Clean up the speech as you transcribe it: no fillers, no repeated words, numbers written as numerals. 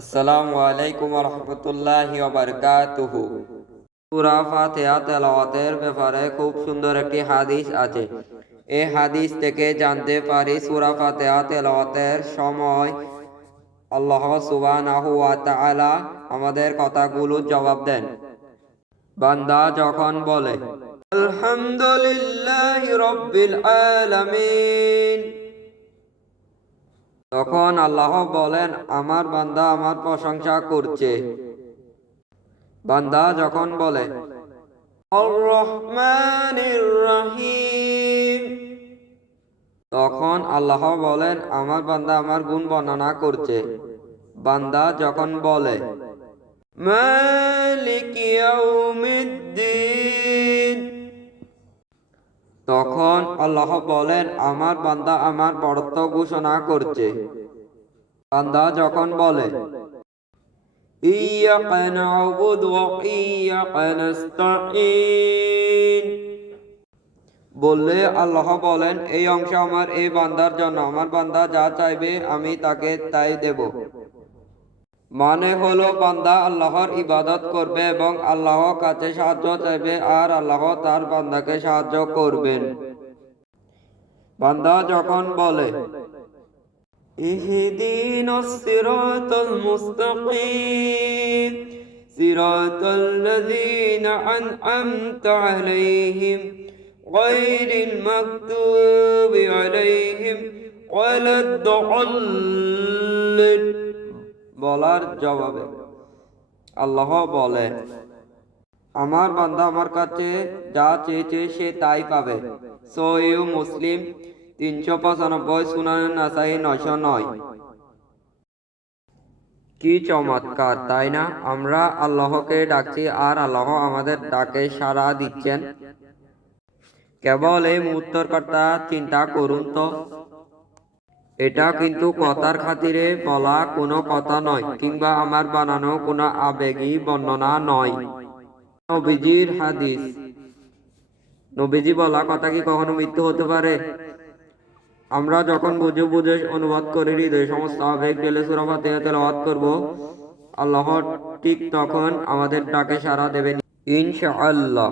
আসসালামু আলাইকুম ওয়া রাহমাতুল্লাহি ওয়া বারাকাতুহু। সূরা ফাতিহা তেলাওয়াতের ব্যাপারে খুব সুন্দর একটি হাদিস আছে। এই হাদিস থেকে জানতে পারি সূরা ফাতিহা তেলাওয়াতের সময় আল্লাহ সুবহানাহু ওয়া তাআলা আমাদের কথাগুলো জবাব দেন। বান্দা যখন বলে আলহামদুলিল্লাহি রাব্বিল আলামিন, তখন আল্লাহ বলেন আমার বান্দা আমার প্রশংসা করছে। বান্দা যখন বলে আর রহমানির রহিম, তখন আল্লাহ বলেন আমার বান্দা আমার গুণ বর্ণনা করছে। বান্দা যখন বলে মালিক ইয়াউমিদ্দিন, তখন আল্লাহ বলেন আমার বান্দা আমার বরত্ব ঘোষণা করছে। বান্দা যখন বলে ইয়াকা না'বুদু ওয়া ইয়াকা নাস্তাঈন, বললে আল্লাহ বলেন এই অংশ আমার এই বান্দার জন্য, আমার বান্দা যা চাইবে আমি তাকে তাই দেব। মানে হলো বান্দা আল্লাহর ইবাদত করবে এবং আল্লাহর কাছে সাহায্য চাইবে আর আল্লাহ তার বান্দাকে সাহায্য করবেন। বান্দা যখন বলে ইহদিনাস সিরাতাল মুস্তাকিম সিরাতাল লাযীনা আন'আমতা আলাইহিম গায়রিল মাগদুবি আলাইহিম ওয়ালাদ-দাল্লিন, বলার জবাবে আল্লাহ বলে আমার বান্দা আমার কাছে যা চেয়েছে সে তাই পাবে। সহিহ মুসলিম 395, সুনান নাসাই 909। কি চমৎকার তাই না? আমরা আল্লাহকে ডাকছি আর আল্লাহ আমাদের ডাকে সাড়া দিচ্ছেন। কেবল এই মুহূর্তের কথা চিন্তা করুন তো, এটা কিন্তু কথার খাতিরে বলা কোনো কথা নয় কিংবা আমার বানানো কোনো আবেগী বর্ণনা নয়। নবীজির হাদিস। নবীজি বলা কথা কি কখনো মিথ্যে হতে পারে? আমরা যখন বুঝে বুঝে অনুবাদ করে হৃদয় সমস্ত আবেগ ঢেলে সূরা ফাতিহা তেলাওয়াত করব, আল্লাহ ঠিক তখন আমাদের ডাকে সাড়া দেবেন ইনশাআল্লাহ।